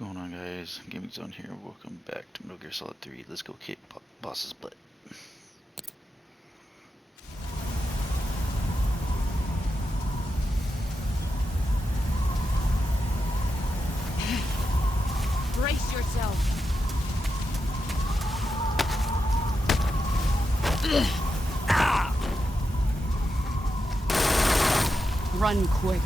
Going on, guys? Gaming Zone here. Welcome back to Metal Gear Solid 3. Let's go kick boss's butt. Brace yourself. Run quick.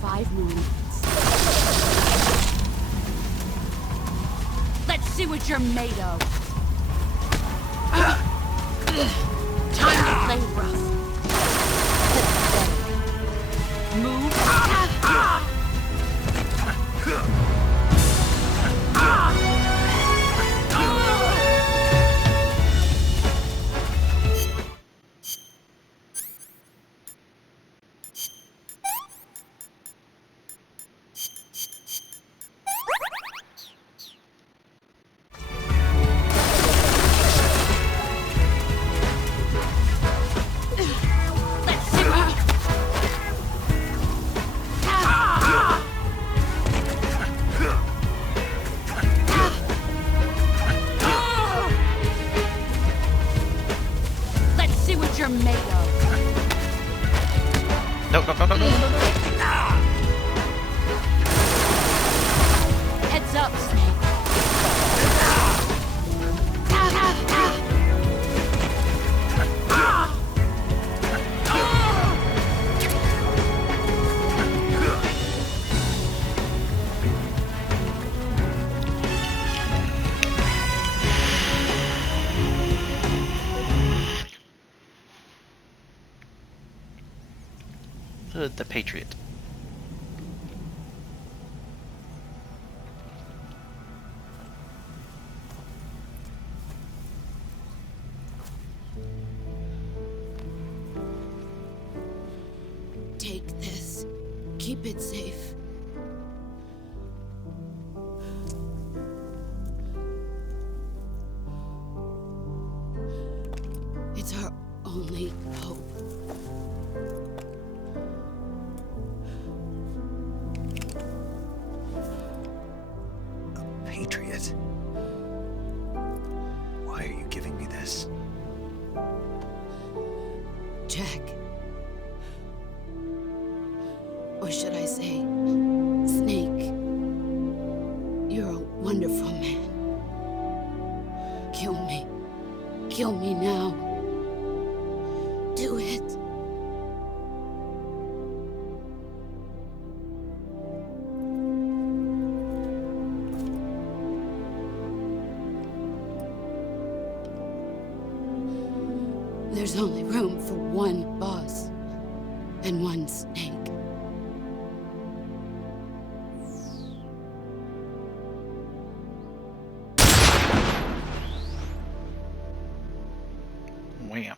5 minutes. Let's see what you're made of. Time to play rough. Move. You're made of. No. Heads up, Snake. The Patriot. Take this. Keep it safe. It's our only hope. Patriot? Why are you giving me this? Jack. Or should I say, Snake. You're a wonderful man. Kill me. Kill me now. Do it. There's only room for one boss and one Snake. Wham.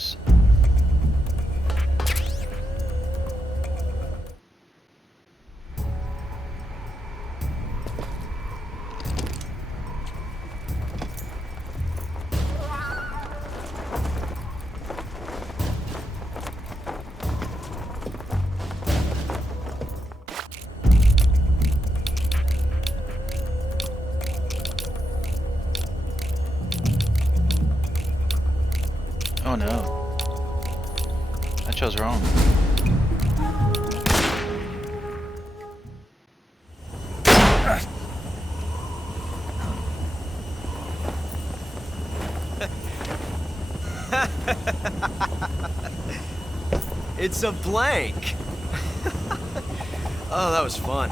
this. Oh no. I chose wrong. It's a blank. Oh, that was fun.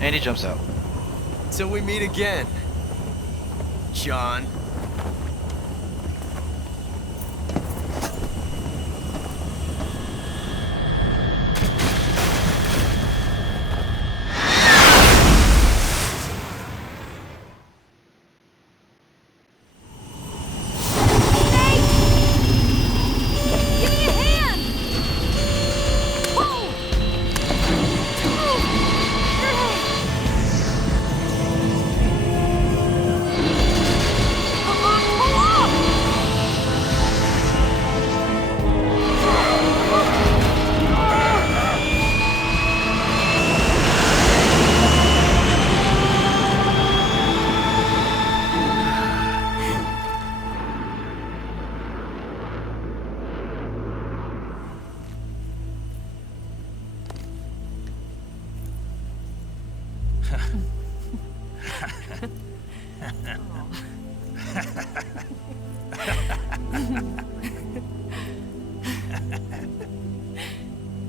And he jumps out. Till we meet again, John. Give me a hand! Whoa! Come on, pull up!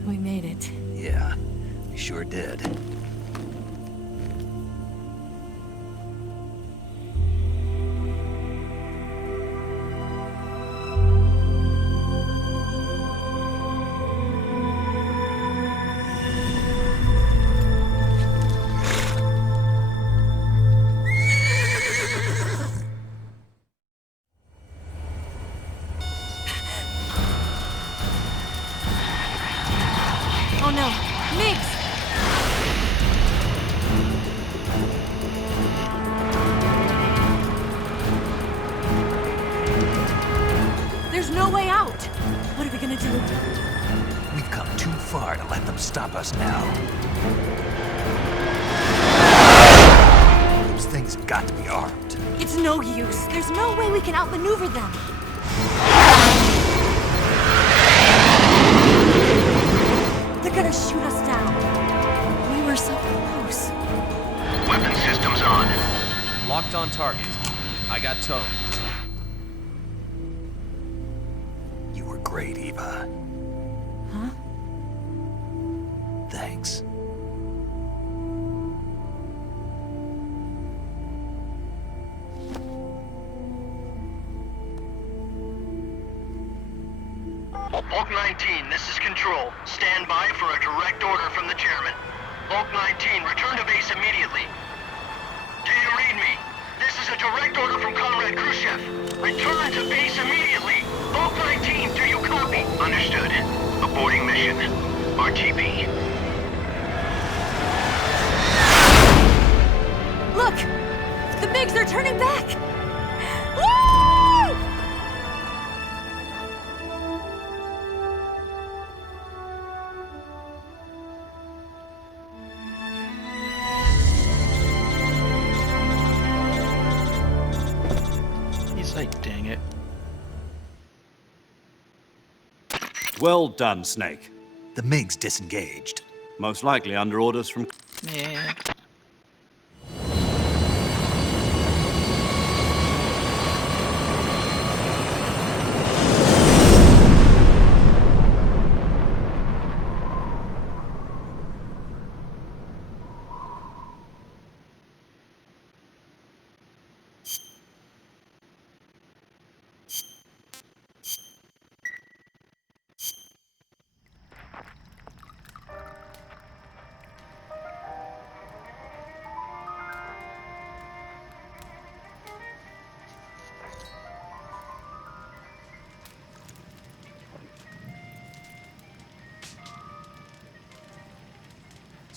We made it. Yeah, you sure did. Oh no, Miggs! There's no way out! What are we gonna do? We've come too far to let them stop us now. Those things have got to be armed. It's no use. There's no way we can outmaneuver them. They're gonna shoot us down. We were so close. Weapon systems on. Locked on target. I got towed. You were great, Eva. Huh? Thanks. Hulk 19, this is Control. Stand by for a direct order from the chairman. Hulk 19, return to base immediately. Do you read me? This is a direct order from Comrade Khrushchev. Return to base immediately. Hulk 19, do you copy? Understood. Aborting mission. RTB. Look! The Migs are turning back! Woo! He's like, dang it. Well done, Snake. The MiGs disengaged. Most likely under orders from... Yeah.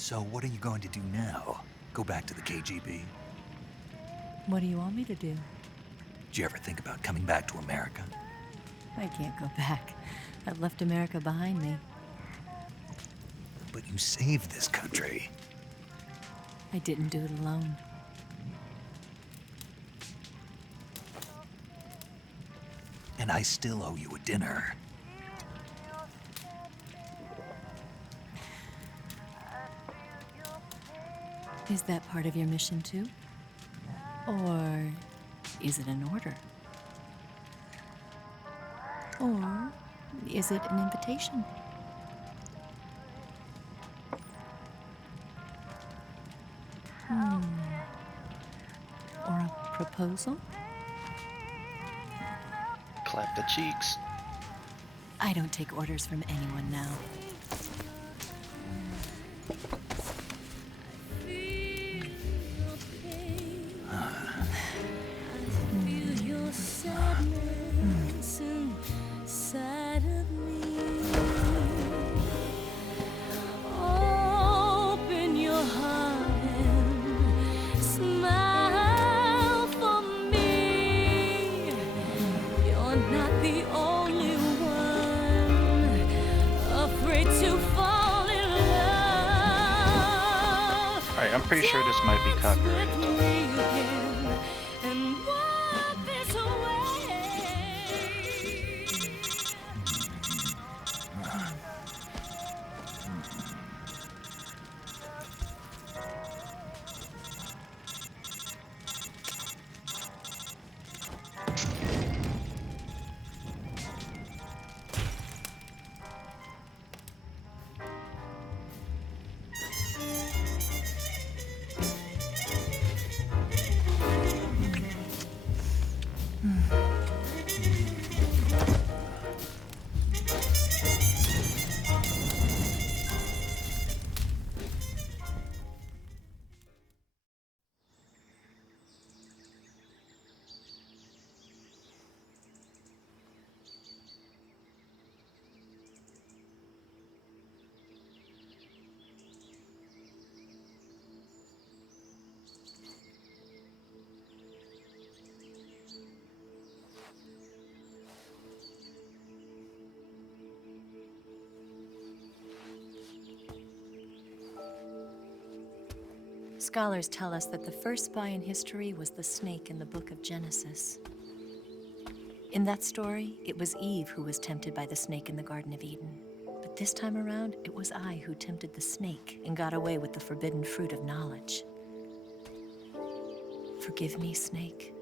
So what are you going to do now? Go back to the KGB? What do you want me to do? Did you ever think about coming back to America? I can't go back. I've left America behind me. But you saved this country. I didn't do it alone. And I still owe you a dinner. Is that part of your mission too? Or is it an order? Or is it an invitation? Or a proposal? Clap the cheeks. I don't take orders from anyone now. Alright, I'm pretty sure this might be copyrighted. Scholars tell us that the first spy in history was the snake in the book of Genesis. In that story, it was Eve who was tempted by the snake in the Garden of Eden. But this time around, it was I who tempted the snake and got away with the forbidden fruit of knowledge. Forgive me, snake.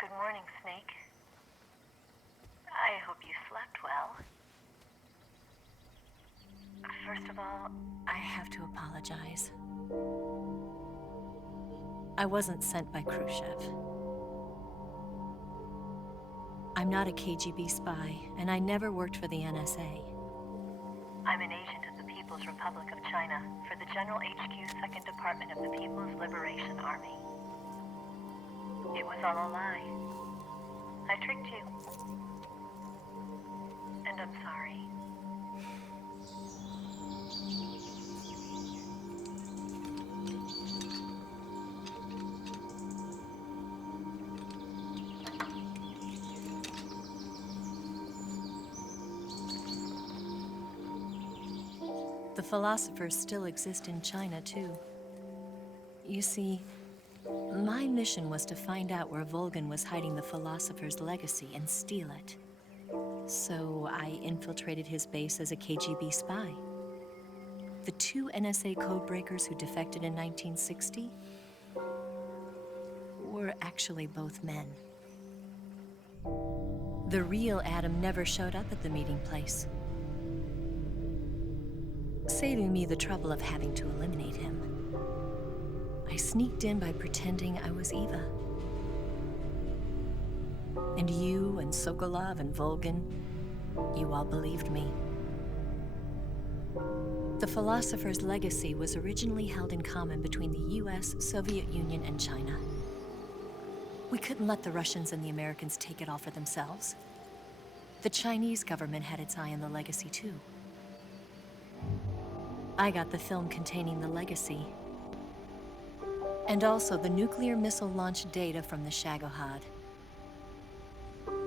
Good morning, Snake. I hope you slept well. First of all, I have to apologize. I wasn't sent by Khrushchev. I'm not a KGB spy, and I never worked for the NSA. I'm an agent of the People's Republic of China for the General HQ 2nd Department of the People's Liberation Army. It was all a lie. I tricked you. And I'm sorry. The philosophers still exist in China, too. You see, my mission was to find out where Volgin was hiding the philosopher's legacy and steal it. So I infiltrated his base as a KGB spy. The two NSA codebreakers who defected in 1960 were actually both men. The real Adam never showed up at the meeting place, saving me the trouble of having to eliminate him. I sneaked in by pretending I was Eva. And you and Sokolov and Volgin, you all believed me. The Philosopher's legacy was originally held in common between the US, Soviet Union, and China. We couldn't let the Russians and the Americans take it all for themselves. The Chinese government had its eye on the legacy too. I got the film containing the legacy, and also the nuclear missile launch data from the Shagohod.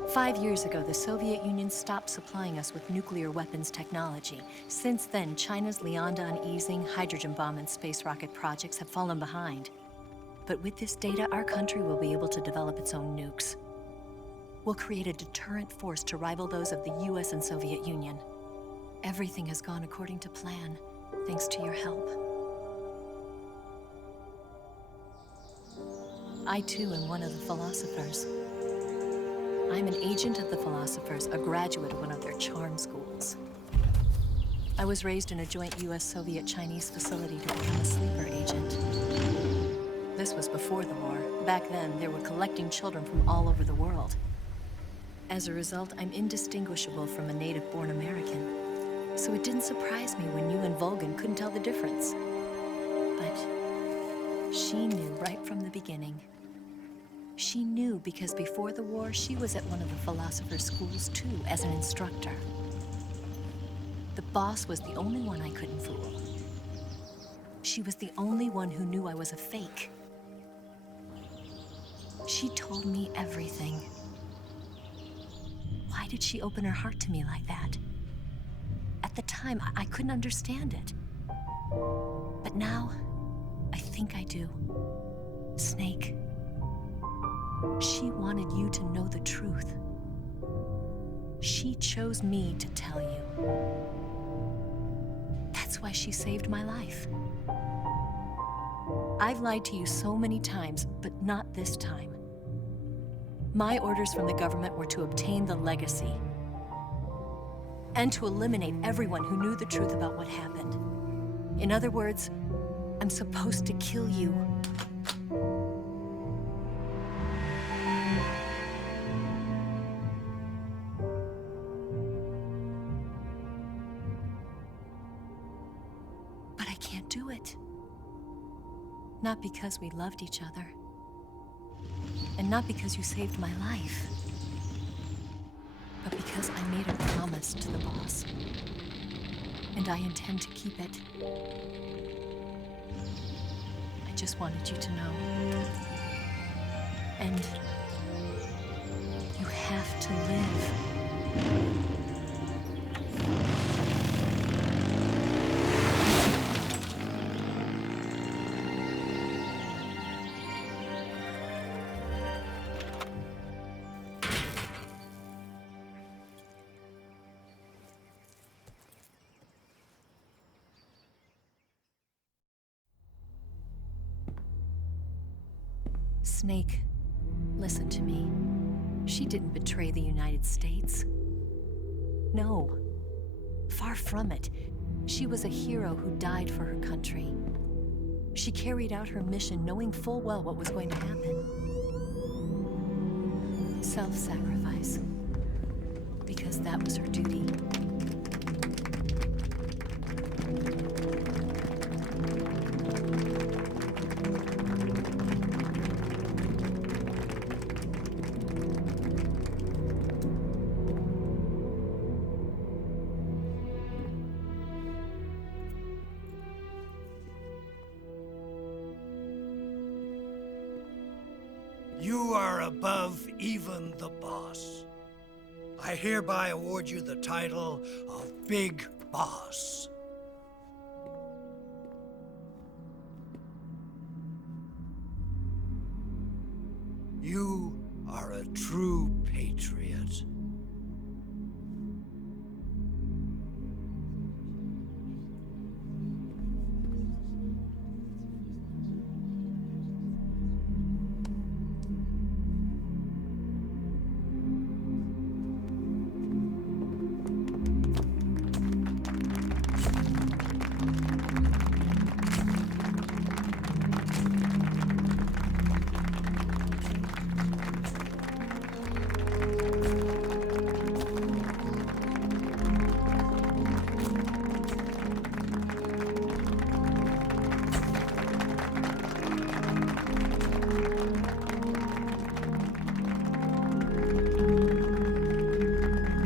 5 years ago, the Soviet Union stopped supplying us with nuclear weapons technology. Since then, China's Liaodong easing, hydrogen bomb, and space rocket projects have fallen behind. But with this data, our country will be able to develop its own nukes. We'll create a deterrent force to rival those of the US and Soviet Union. Everything has gone according to plan, thanks to your help. I too am one of the Philosophers. I'm an agent of the Philosophers, a graduate of one of their charm schools. I was raised in a joint US-Soviet-Chinese facility to become a sleeper agent. This was before the war. Back then, they were collecting children from all over the world. As a result, I'm indistinguishable from a native-born American. So it didn't surprise me when you and Volgin couldn't tell the difference. But she knew right from the beginning. She knew because before the war, she was at one of the Philosopher's schools too, as an instructor. The boss was the only one I couldn't fool. She was the only one who knew I was a fake. She told me everything. Why did she open her heart to me like that? At the time, I couldn't understand it. But now, I think I do. Snake. She wanted you to know the truth. She chose me to tell you. That's why she saved my life. I've lied to you so many times, but not this time. My orders from the government were to obtain the legacy and to eliminate everyone who knew the truth about what happened. In other words, I'm supposed to kill you. But I can't do it. Not because we loved each other. And not because you saved my life. But because I made a promise to the boss. And I intend to keep it. I just wanted you to know. And you have to live. Snake, listen to me. She didn't betray the United States. No. Far from it. She was a hero who died for her country. She carried out her mission knowing full well what was going to happen. Self-sacrifice. Because that was her duty. You are above even the boss. I hereby award you the title of Big Boss. You are a true patriot.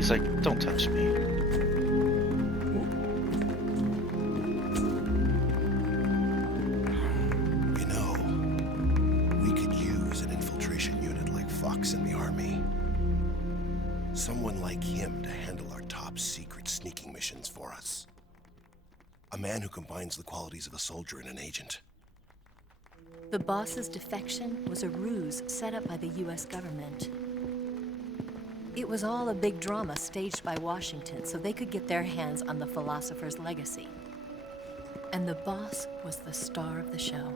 He's like, don't touch me. You know, we could use an infiltration unit like Fox in the army. Someone like him to handle our top secret sneaking missions for us. A man who combines the qualities of a soldier and an agent. The boss's defection was a ruse set up by the US government. It was all a big drama staged by Washington so they could get their hands on the philosopher's legacy. And the boss was the star of the show.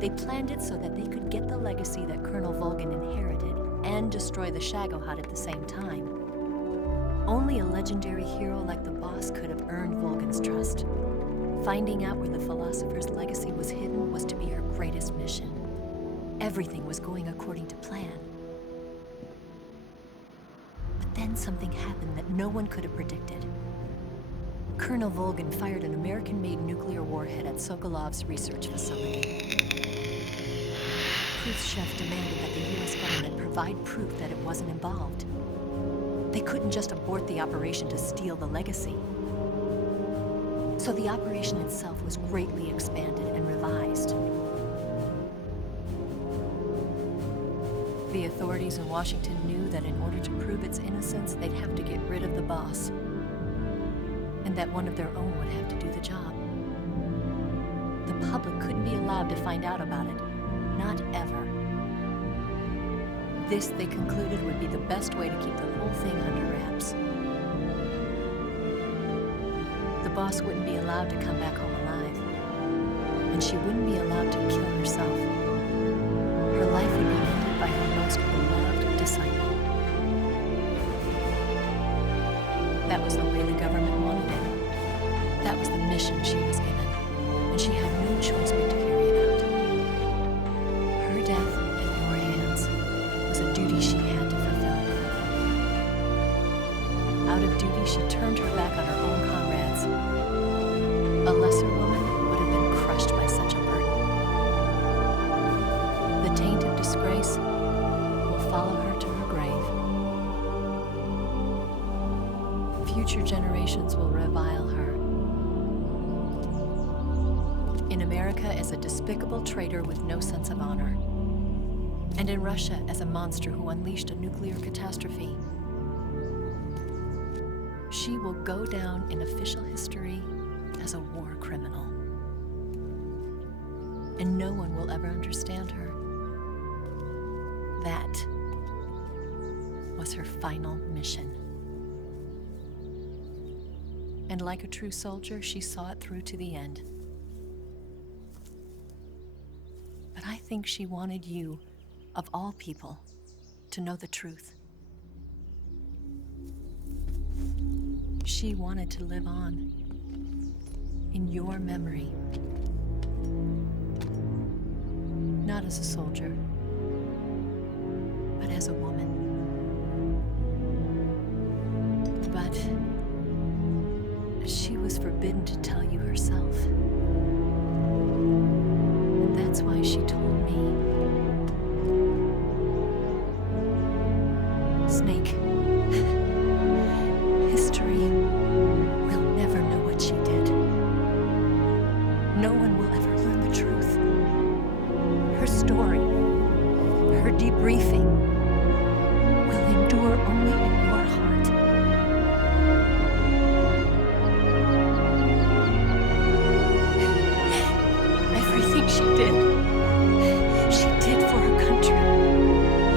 They planned it so that they could get the legacy that Colonel Volgin inherited and destroy the Shagohod at the same time. Only a legendary hero like the boss could have earned Volgin's trust. Finding out where the philosopher's legacy was hidden was to be her greatest mission. Everything was going according to plan. But then something happened that no one could have predicted. Colonel Volgin fired an American-made nuclear warhead at Sokolov's research facility. Khrushchev demanded that the US government provide proof that it wasn't involved. They couldn't just abort the operation to steal the legacy. So the operation itself was greatly expanded and revised. The authorities in Washington knew that in order to prove its innocence, they'd have to get rid of the boss, and that one of their own would have to do the job. The public couldn't be allowed to find out about it, not ever. This, they concluded, would be the best way to keep the whole thing under wraps. The boss wouldn't be allowed to come back home alive, and she wouldn't be allowed to kill herself. Her life would be ended by her most beloved disciple. That was the way the government wanted it. That was the mission she was given, and she had no choice but to carry it out. Her death at your hands was a duty she had to fulfill. Out of duty, she turned her back on her own comrades. A lesser woman would have been crushed by such a burden. The taint of disgrace will follow her to her grave. Future generations will revile her. In America as a despicable traitor with no sense of honor. And in Russia as a monster who unleashed a nuclear catastrophe. She will go down in official history as a war criminal. And no one will ever understand her. That was her final mission. And like a true soldier, she saw it through to the end. But I think she wanted you, of all people, to know the truth. She wanted to live on in your memory. Not as a soldier, but as a woman. But she was forbidden to tell you herself. And that's why she told me. Snake, history will never know what she did. No one will ever learn the truth. Her story, her debriefing, will endure only in your heart. Everything she did for her country.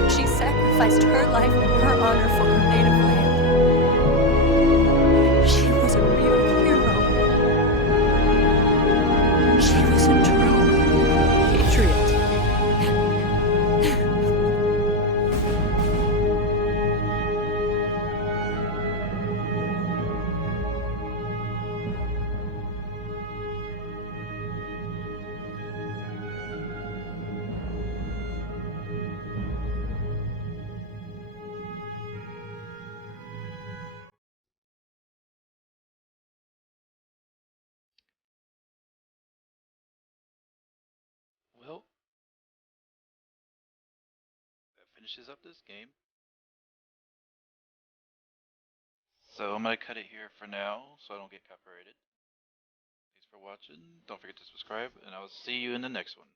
She sacrificed her life and her honor for her native land. She was a real hero. She was a true patriot. Well, that finishes up this game. So I'm gonna cut it here for now, so I don't get copyrighted. Thanks for watching. Don't forget to subscribe, and I will see you in the next one.